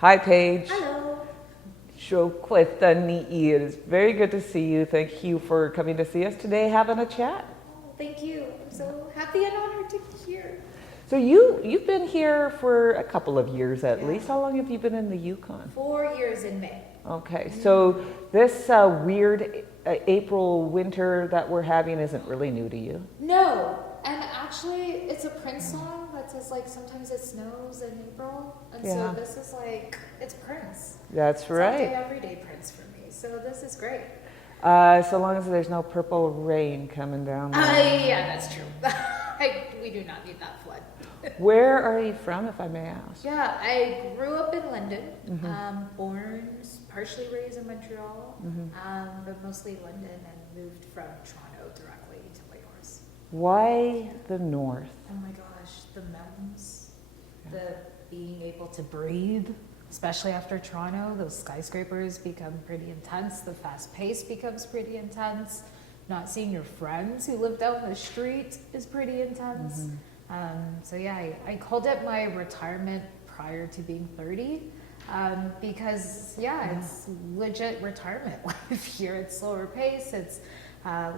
Hi, Paige. Hello. It is very good to see you. Thank you for coming to see us today, having a chat. Oh, thank you. I'm so happy and honored to be here. So you've been here for a couple of years at least. How long have you been in the Yukon? 4 years in May. Okay, so this weird April winter that we're having isn't really new to you. No, and actually it's a Prince song that says like sometimes it snows in April, and so this is like it's Prince. That's right. It's everyday Prince for me. So this is great. So long as there's no purple rain coming down. Yeah, that's true. We do not need that flood. Where are you from, if I may ask? Yeah, I grew up in London, born, partially raised in Montreal, but mostly London, and moved from Toronto directly to Whitehorse. Why the north? Oh my gosh, the mountains, the being able to breathe, especially after Toronto, those skyscrapers become pretty intense, the fast pace becomes pretty intense, not seeing your friends who live down the street is pretty intense. So yeah, I called it my retirement prior to being 30 because it's legit retirement life here. It's slower pace, it's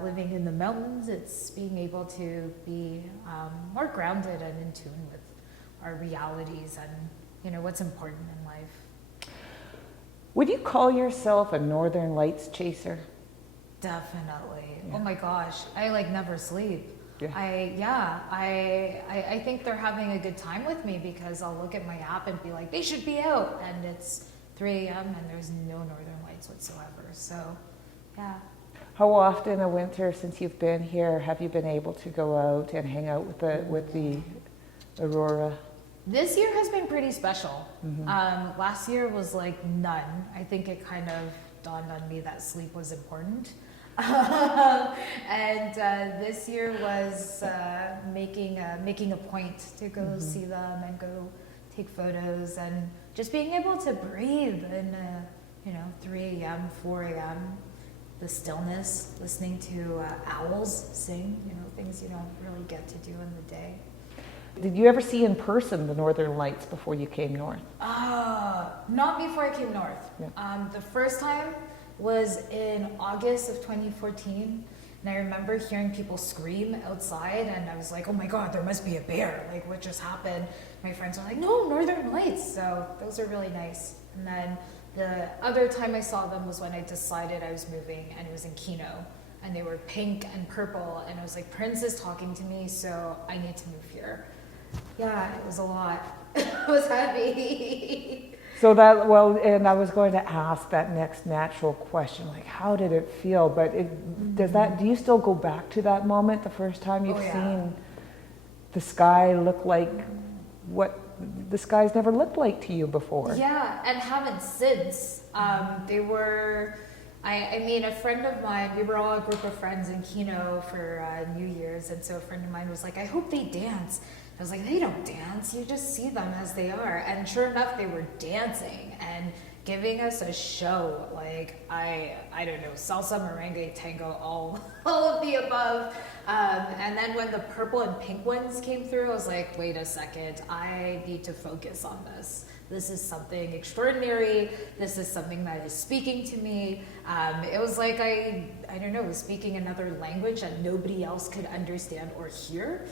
living in the mountains, it's being able to be more grounded and in tune with our realities and what's important in life. Would you call yourself a Northern Lights chaser? Definitely. Yeah. Oh my gosh, I never sleep. Yeah. I think they're having a good time with me because I'll look at my app and be like, they should be out, and it's 3 a.m. and there's no northern lights whatsoever. So, yeah. How often a winter since you've been here have you been able to go out and hang out with the aurora? This year has been pretty special. Last year was none. I think it kind of dawned on me that sleep was important. And this year was making a point to go see them and go take photos and just being able to breathe in 3 a.m., 4 a.m., the stillness, listening to owls sing, things you don't really get to do in the day. Did you ever see in person the Northern Lights before you came north? Not before I came north. Yeah. The first time was in August of 2014, and I remember hearing people scream outside, and I was like, oh my god, there must be a bear, what just happened? My friends were like, no, Northern Lights. So those are really nice. And then the other time I saw them was when I decided I was moving, and it was in Kino, and they were pink and purple, and I was like, Prince is talking to me, so I need to move here. Yeah, it was a lot. It was heavy. So and I was going to ask that next natural question, how did it feel? But do you still go back to that moment, the first time you've seen the sky look like what the sky's never looked like to you before? Yeah, and haven't since. They were, a friend of mine, we were all a group of friends in Kino for New Year's, and so a friend of mine was like, I hope they dance. I was like, they don't dance, you just see them as they are. And sure enough, they were dancing and giving us a show. I don't know, salsa, merengue, tango, all of the above. And then when the purple and pink ones came through, I was like, wait a second, I need to focus on this. This is something extraordinary. This is something that is speaking to me. It was like I don't know, was speaking another language that nobody else could understand or hear.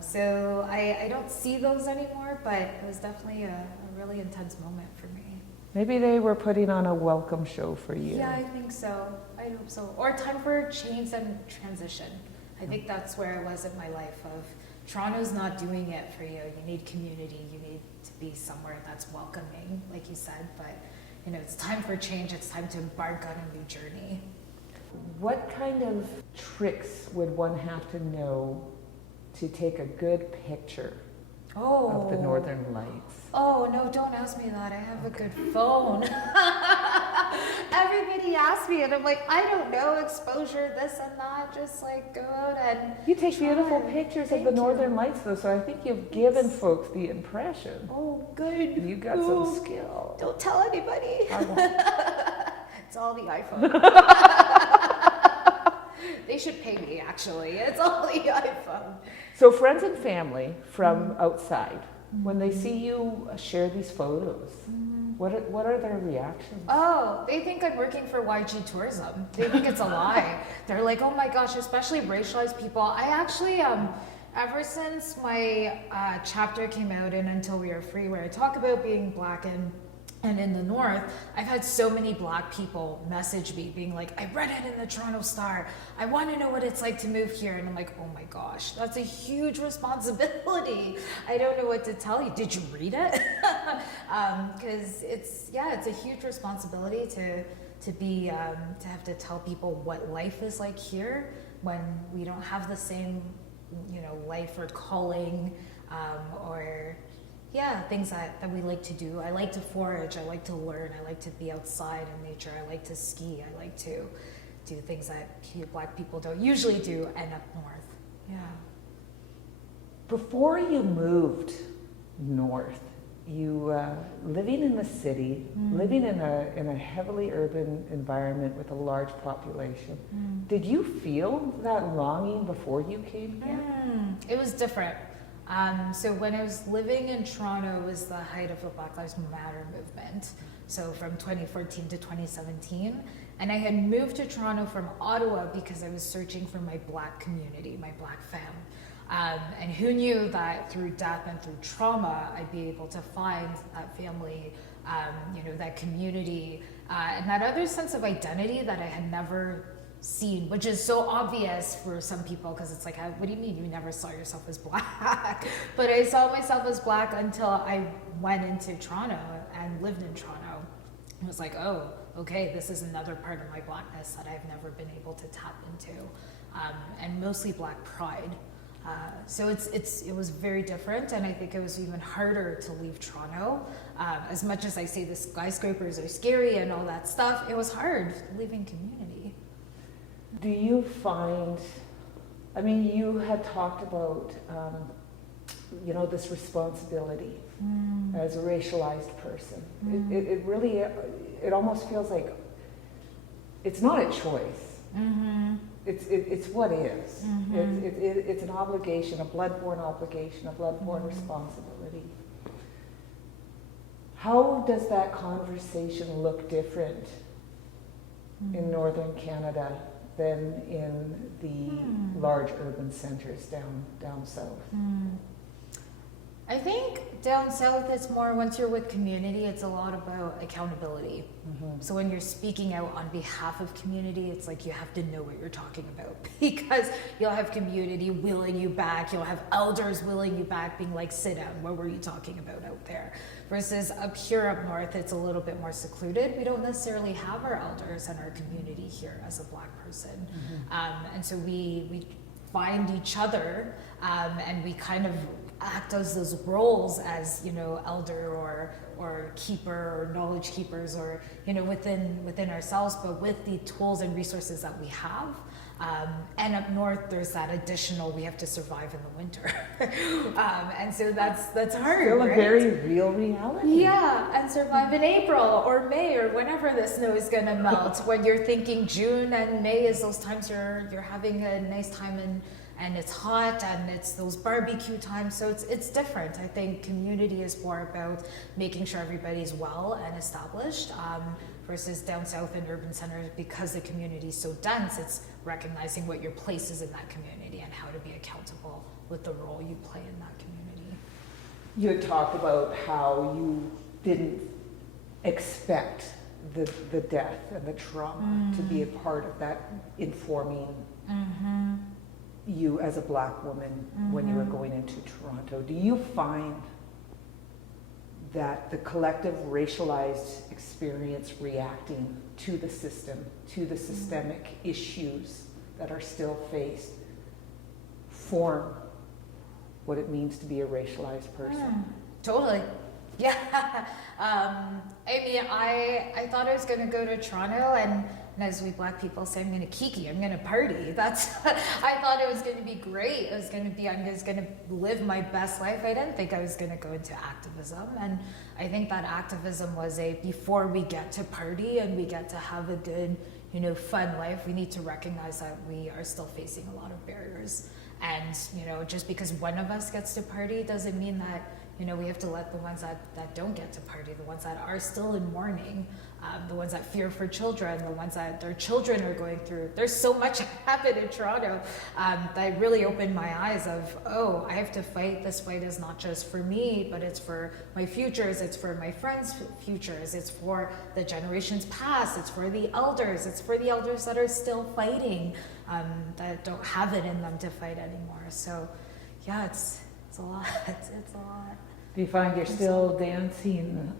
So I don't see those anymore, but it was definitely a really intense moment for me. Maybe they were putting on a welcome show for you. Yeah, I think so. I hope so. Or time for change and transition. I think that's where I was in my life of Toronto's not doing it for you. You need community. You need to be somewhere that's welcoming, like you said. But, it's time for change. It's time to embark on a new journey. What kind of tricks would one have to know to take a good picture of the Northern Lights? Oh, no, don't ask me that. I have a good phone. Everybody asks me, and I'm like, I don't know, exposure, this and that. Just go out and you take beautiful pictures of the Northern Lights, though, so I think you've given folks the impression. Oh, good. You got some skill. Don't tell anybody. I won't. It's all the iPhone. They should pay me, actually. It's all the iPhone. So friends and family from outside, when they see you share these photos, What are their reactions? Oh, they think I'm working for YG Tourism. They think it's a lie. They're like, oh my gosh, especially racialized people. I actually, ever since my chapter came out in Until We Are Free, where I talk about being Black and in the North, I've had so many Black people message me being like, I read it in the Toronto Star. I want to know what it's like to move here. And I'm like, oh my gosh, that's a huge responsibility. I don't know what to tell you. Did you read it? Because it's a huge responsibility to have to tell people what life is like here when we don't have the same, life or calling, or things that we like to do. I like to forage, I like to learn, I like to be outside in nature, I like to ski, I like to do things that Black people don't usually do and up north. Yeah. Before you moved north, you living in the city, living in a heavily urban environment with a large population. Did you feel that longing before you came here? It was different. So when I was living in Toronto, it was the height of the Black Lives Matter movement. So from 2014 to 2017. And I had moved to Toronto from Ottawa because I was searching for my Black community, my Black fam. And who knew that through death and through trauma, I'd be able to find that family, that community, and that other sense of identity that I had never seen, which is so obvious for some people because it's like, what do you mean you never saw yourself as Black? But I saw myself as Black until I went into Toronto and lived in Toronto. I was like, oh, okay, this is another part of my Blackness that I've never been able to tap into, and mostly Black pride. So it was very different, and I think it was even harder to leave Toronto. As much as I say the skyscrapers are scary and all that stuff, it was hard leaving community. Do you find, you had talked about, this responsibility as a racialized person. It really, it almost feels like it's not a choice. It's what is. It's an obligation, a blood-borne obligation, a blood-borne responsibility. How does that conversation look different in Northern Canada than in the large urban centers down south? I think down south it's more, once you're with community, it's a lot about accountability. So when you're speaking out on behalf of community, it's like you have to know what you're talking about because you'll have community willing you back, you'll have elders willing you back, being like, sit down, what were you talking about out there? Versus up here up north, it's a little bit more secluded. We don't necessarily have our elders and our community here as a Black person. And so we find each other, and we kind of act as those roles as, elder or keeper or knowledge keepers or, within ourselves, but with the tools and resources that we have. And up north, there's that additional, we have to survive in the winter. And so that's hard. Still a right? very real reality. Yeah, and survive in April or May or whenever the snow is gonna melt. When you're thinking June and May is those times you're having a nice time and it's hot and it's those barbecue times, so it's different. I think community is more about making sure everybody's well and established, versus down south in urban centers, because the community is so dense, it's recognizing what your place is in that community and how to be accountable with the role you play in that community. You had talked about how you didn't expect the death and the trauma to be a part of that informing you as a Black woman when you were going into Toronto. Do you find that the collective racialized experience reacting to the system, to the systemic issues that are still faced, form what it means to be a racialized person? Totally. Yeah. I thought I was going to go to Toronto and as we Black people say, I'm going to kiki, I'm going to party. I thought it was going to be great. I'm just going to live my best life. I didn't think I was going to go into activism. And I think that activism was before we get to party and we get to have a good, fun life, we need to recognize that we are still facing a lot of barriers. And, just because one of us gets to party doesn't mean that, you know, we have to let the ones that don't get to party, the ones that are still in mourning, the ones that fear for children, the ones that their children are going through. There's so much happened in Toronto that really opened my eyes of, oh, I have to fight. This fight is not just for me, but it's for my futures. It's for my friends' futures. It's for the generations past. It's for the elders. It's for the elders that are still fighting, that don't have it in them to fight anymore. So yeah, it's a lot. It's a lot. Do you find you're still dancing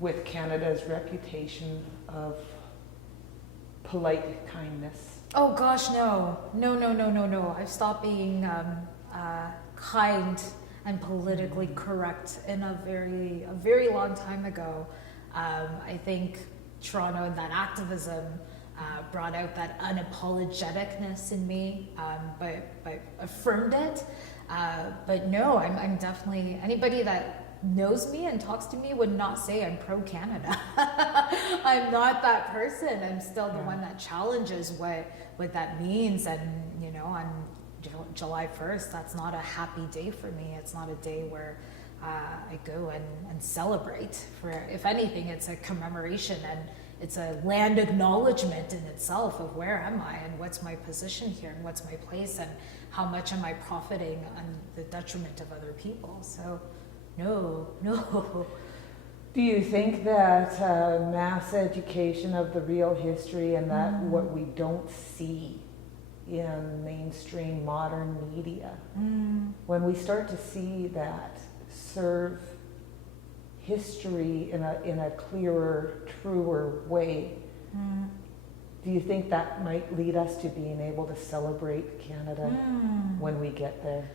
with Canada's reputation of polite kindness? Oh gosh, no. I've stopped being kind and politically correct in a very long time ago. I think Toronto and that activism brought out that unapologeticness in me, but affirmed it. But no, I'm definitely, anybody that knows me and talks to me would not say I'm pro-Canada. I'm not that person. I'm still the one that challenges what that means. And, you know, on July 1st, that's not a happy day for me. It's not a day where I go and celebrate. For, if anything, it's a commemoration, and it's a land acknowledgement in itself of where am I and what's my position here and what's my place and how much am I profiting on the detriment of other people. So no. Do you think that mass education of the real history and that what we don't see in mainstream modern media, when we start to see that serve history in a clearer, truer way, do you think that might lead us to being able to celebrate Canada when we get there?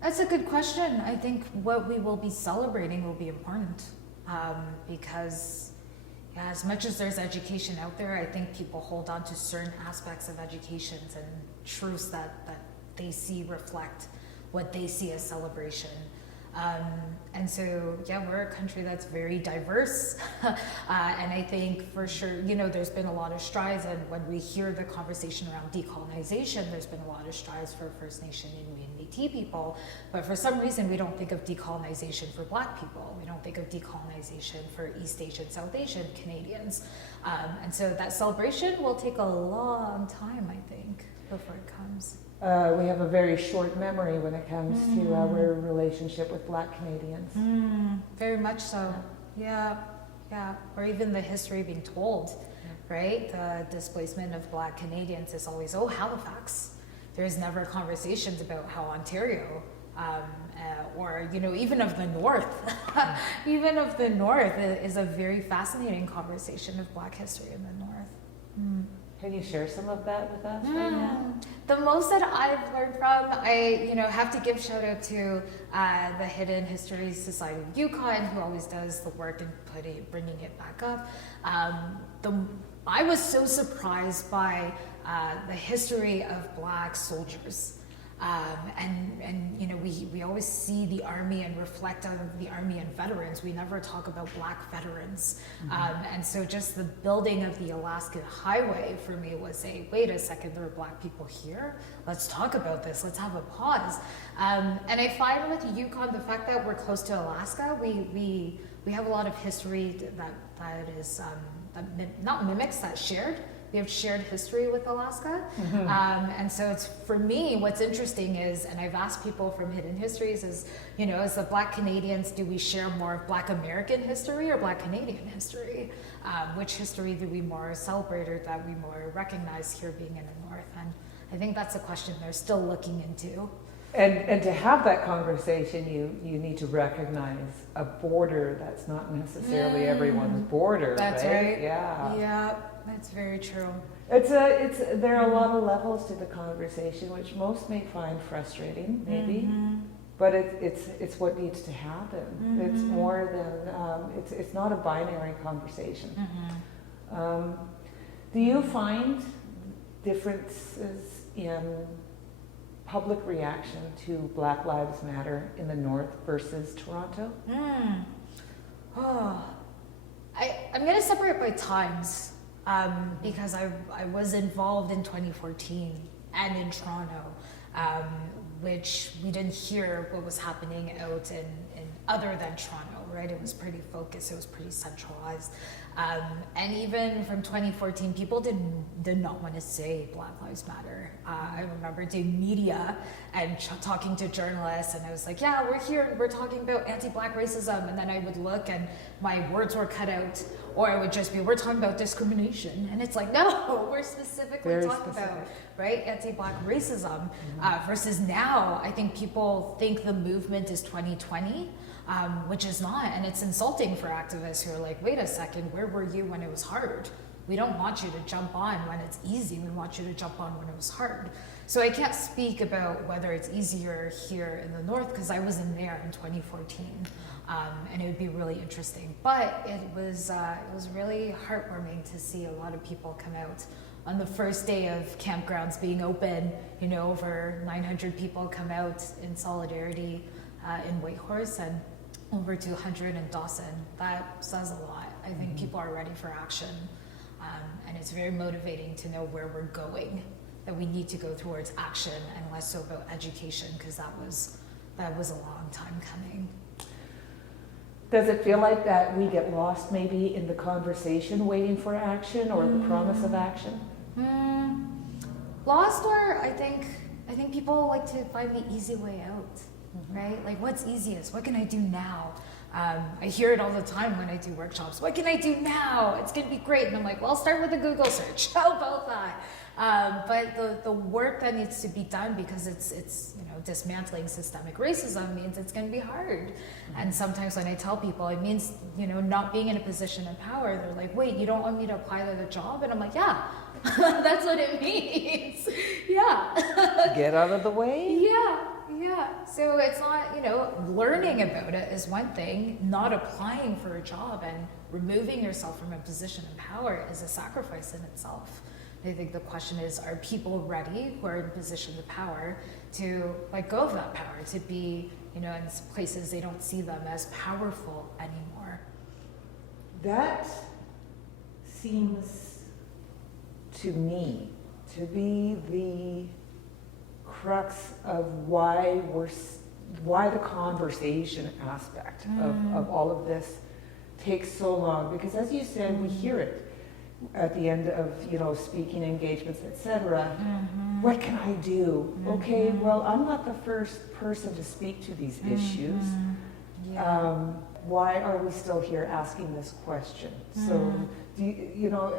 That's a good question. I think what we will be celebrating will be important, because as much as there's education out there, I think people hold on to certain aspects of educations and truths that they see reflect what they see as celebration. And so, yeah, we're a country that's very diverse. And I think for sure, you know, there's been a lot of strides. And when we hear the conversation around decolonization, there's been a lot of strides for First Nation and Métis people. But for some reason, we don't think of decolonization for Black people. We don't think of decolonization for East Asian, South Asian Canadians. And so that celebration will take a long time, I think, before it comes. We have a very short memory when it comes to our relationship with Black Canadians. Very much so. Yeah. Or even the history being told, right? The displacement of Black Canadians is always, oh, Halifax. There's never conversations about how Ontario, or, you know, even of the North, even of the North is a very fascinating conversation of Black history in the North. Can you share some of that with us right now? The most that I've learned from, I have to give shout out to the Hidden Histories Society of Yukon, who always does the work and bringing it back up. I was so surprised by the history of Black soldiers. And you know, we always see the Army and reflect on the Army and veterans. We never talk about Black veterans. And so just the building of the Alaska Highway for me was wait a second, there are Black people here? Let's talk about this. Let's have a pause. And I find with Yukon, the fact that we're close to Alaska, we have a lot of history that is, not mimics, that's shared. We have shared history with Alaska. And so it's, for me, what's interesting is, and I've asked people from Hidden Histories is, you know, as the Black Canadians, do we share more of Black American history or Black Canadian history? Which history do we more celebrate or that we more recognize here being in the North? And I think that's a question they're still looking into. And to have that conversation, you need to recognize a border that's not necessarily everyone's border. That's right. Yeah, that's very true. There are a lot of levels to the conversation, which most may find frustrating, maybe, but it's what needs to happen. It's more than it's not a binary conversation. Do you find differences in public reaction to Black Lives Matter in the North versus Toronto? I'm going to separate by times, because I was involved in 2014 and in Toronto which we didn't hear what was happening out in other than Toronto, right? It was pretty focused, it was pretty centralized. And even from 2014, people did not want to say Black Lives Matter. I remember doing media and talking to journalists, and I was like, yeah, we're here, we're talking about anti-Black racism, and then I would look and my words were cut out, or it would just be, we're talking about discrimination, and it's like, no, we're specifically Very talking specific. about, right, anti-Black racism, versus now, I think people think the movement is 2020, which is not, and it's insulting for activists who are like, wait a second, where were you when it was hard? We don't want you to jump on when it's easy, we want you to jump on when it was hard. So I can't speak about whether it's easier here in the North, because I wasn't there in 2014, and it would be really interesting. But it was really heartwarming to see a lot of people come out on the first day of campgrounds being open, you know, over 900 people come out in solidarity in Whitehorse, and over 200 in Dawson. That says a lot. I think people are ready for action, and it's very motivating to know where we're going, that we need to go towards action and less so about education, because that was a long time coming. Does it feel like that we get lost maybe in the conversation waiting for action or the promise of action? Lost, or I think people like to find the easy way out, right? Like, what's easiest? What can I do now? I hear it all the time when I do workshops. What can I do now? It's gonna be great. And I'm like, well, start with a Google search. How about that? But the work that needs to be done, because it's you know, dismantling systemic racism, means it's going to be hard. And sometimes when I tell people, it means, you know, not being in a position of power. They're like, wait, you don't want me to apply to the job? And I'm like, yeah, that's what it means. Yeah. Get out of the way? Yeah. So it's not, you know, learning about it is one thing. Not applying for a job and removing yourself from a position of power is a sacrifice in itself. I think the question is, are people ready who are in positions of power to let go of that power, to be, you know, in places they don't see them as powerful anymore? That seems to me to be the crux of why the conversation aspect of all of this takes so long. Because as you said, we hear it at the end of, you know, speaking engagements, etc. What can I do? Okay, well, I'm not the first person to speak to these issues. Why are we still here asking this question? So, do you know,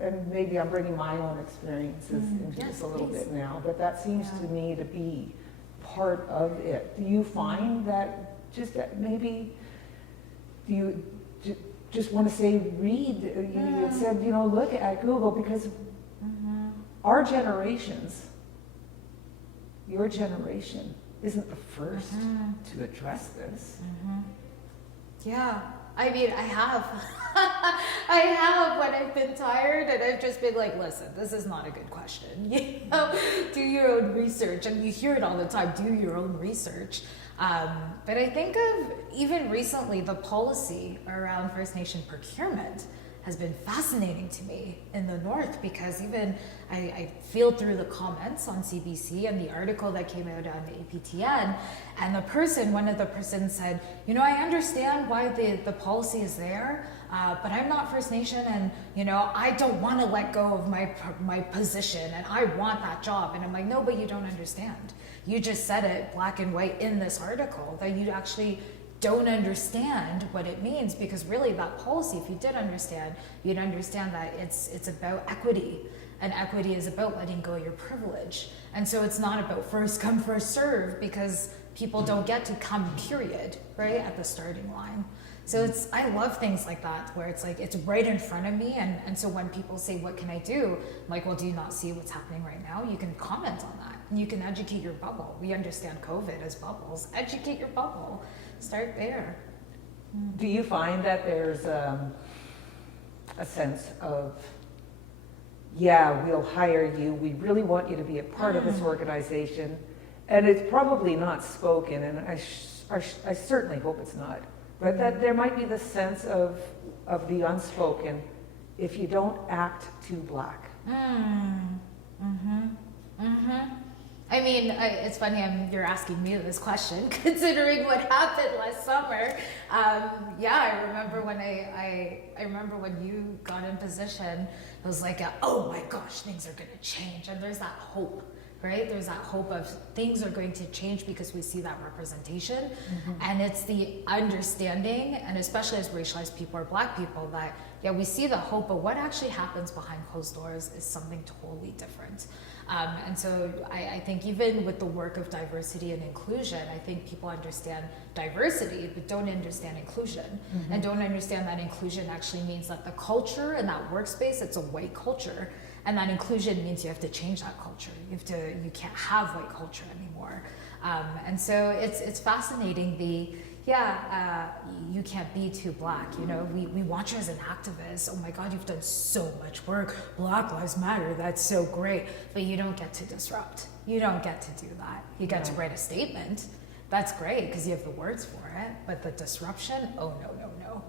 and maybe I'm bringing my own experiences into this a little bit now, but that seems to me to be part of it. Do you find that just that maybe, do you just want to say, read, you had said, you know, look at Google, because our generations, your generation, isn't the first to address this. Yeah, I mean, I have. I have, when I've been tired and I've just been like, listen, this is not a good question. You know, do your own research. And you hear it all the time, do your own research. But I think of, even recently, the policy around First Nation procurement has been fascinating to me in the North, because even I feel through the comments on CBC and the article that came out on the APTN, and one of the persons said, you know, I understand why the policy is there, but I'm not First Nation, and, you know, I don't want to let go of my position, and I want that job. And I'm like, no, but you don't understand. You just said it black and white in this article, that you actually don't understand what it means, because really that policy, if you did understand, you'd understand that it's about equity, and equity is about letting go of your privilege. And so it's not about first come, first serve, because people don't get to come, period, right, at the starting line. So I love things like that, where it's like, it's right in front of me, and so when people say, what can I do? I'm like, well, do you not see what's happening right now? You can comment on that, and you can educate your bubble. We understand COVID as bubbles. Educate your bubble. Start there. Do you find that there's a sense of, yeah, we'll hire you, we really want you to be a part of this organization, and it's probably not spoken, and I certainly hope it's not, but that there might be the sense of the unspoken, if you don't act too black? I mean, it's funny you're asking me this question, considering what happened last summer. Yeah, I remember when I remember when you got in position, it was like, oh my gosh, things are going to change, and there's that hope, right? There's that hope of things are going to change because we see that representation, and it's the understanding, and especially as racialized people or Black people, that yeah, we see the hope, but what actually happens behind closed doors is something totally different. And so I think even with the work of diversity and inclusion, I think people understand diversity, but don't understand inclusion, and don't understand that inclusion actually means that the culture in that workspace, it's a white culture, and that inclusion means you have to change that culture. You can't have white culture anymore. And so it's fascinating, you can't be too Black. You know, we want you as an activist. Oh my God, you've done so much work. Black Lives Matter, that's so great. But you don't get to disrupt. You don't get to do that. You get to write a statement. That's great because you have the words for it. But the disruption, oh no.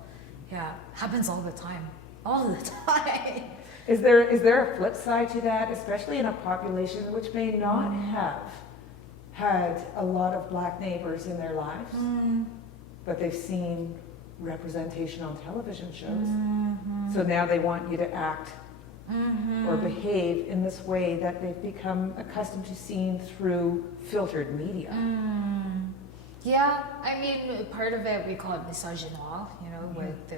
Yeah, happens all the time. All the time. Is there a flip side to that, especially in a population which may not have had a lot of Black neighbors in their lives? But they've seen representation on television shows. So now they want you to act or behave in this way that they've become accustomed to seeing through filtered media. Yeah, I mean, part of it, we call it Misogynoir, you know, with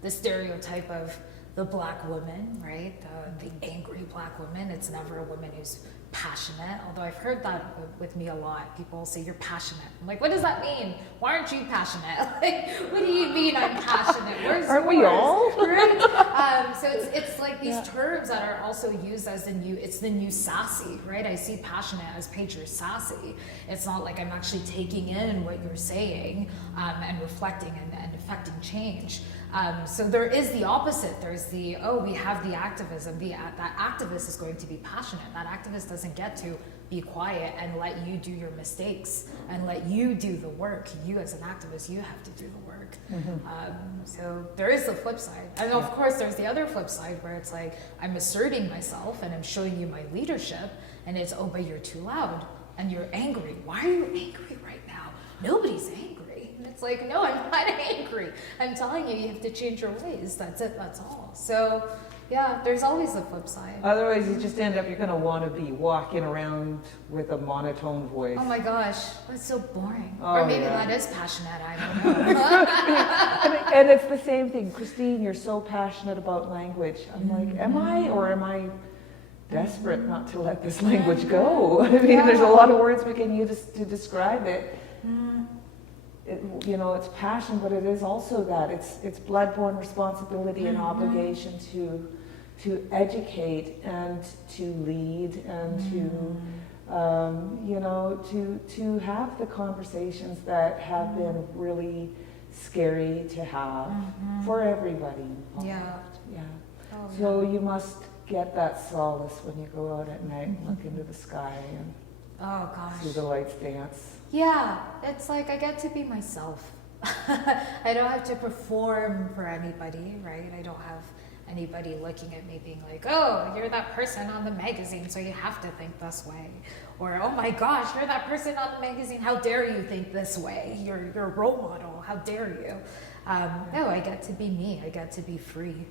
the stereotype of the Black woman, right? The angry Black woman. It's never a woman who's passionate, although I've heard that with me a lot. People say, you're passionate. I'm like, what does that mean? Why aren't you passionate? Like, what do you mean I'm passionate? Aren't we all? Right? So it's like these terms that are also used as it's the new sassy, right? I see passionate as Paige, you're sassy. It's not like I'm actually taking in what you're saying and reflecting and affecting change. So there is the opposite. There's we have the activism. That activist is going to be passionate. That activist doesn't get to be quiet and let you do your mistakes and let you do the work. You as an activist, you have to do the work. So there is the flip side. And of course there's the other flip side where it's like, I'm asserting myself and I'm showing you my leadership, and it's, oh, but you're too loud and you're angry. Why are you angry right now? Nobody's angry. And it's like, no, I'm not angry. I'm telling you, you have to change your ways. That's it, that's all. So yeah, there's always the flip side. Otherwise, you just end up, you're going to want to be walking around with a monotone voice. Oh my gosh, that's so boring. Oh, or maybe that is passionate, I don't know. and it's the same thing. Christine, you're so passionate about language. I'm like, am I? Or am I desperate not to let this language go? I mean, there's a lot of words we can use to describe it. It's passion, but it is also that. It's blood-borne responsibility and obligation to educate and to lead and to have the conversations that have been really scary to have for everybody involved. Yeah. Oh, So you must get that solace when you go out at night and look into the sky and oh gosh. see the lights dance. Yeah, it's like I get to be myself. I don't have to perform for anybody, right? I don't have anybody looking at me being like, oh, you're that person on the magazine, so you have to think this way. Or, oh my gosh, you're that person on the magazine, how dare you think this way? You're a role model, how dare you? No, I get to be me, I get to be free.